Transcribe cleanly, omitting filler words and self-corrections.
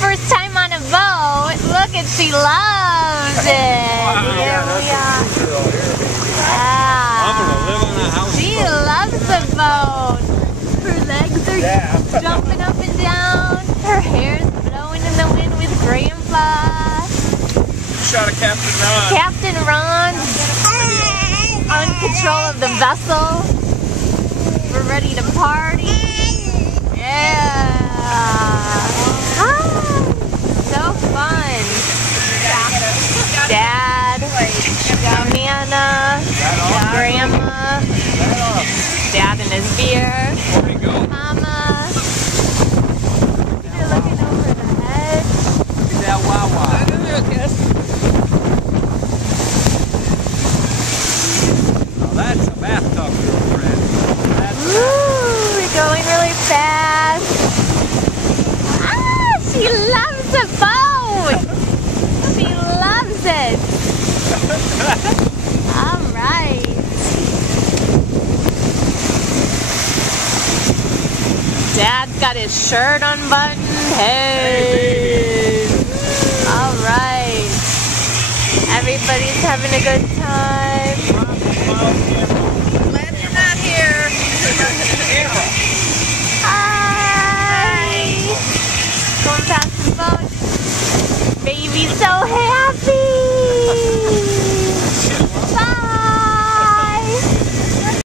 first time on a boat. Look at, she loves it. Here we are. I'm gonna live on a house. She loves the boat. Her legs are jumping up and down. Her hair's blowing in the wind with Grandpa. Shot of Captain Ron. Captain Ron on control of the vessel. We're ready to party. Yeah. So fun. Dad, Nana, Grandma, Dad and his beer, Mama. They're looking over the hedge. Look at that Wawa. Now that's a bathtub, girlfriend. Ooh, we're going really fast. Ah, she loves the boat. She loves it. All right. Dad's got his shirt unbuttoned. Hey. All right. Everybody's having a good time.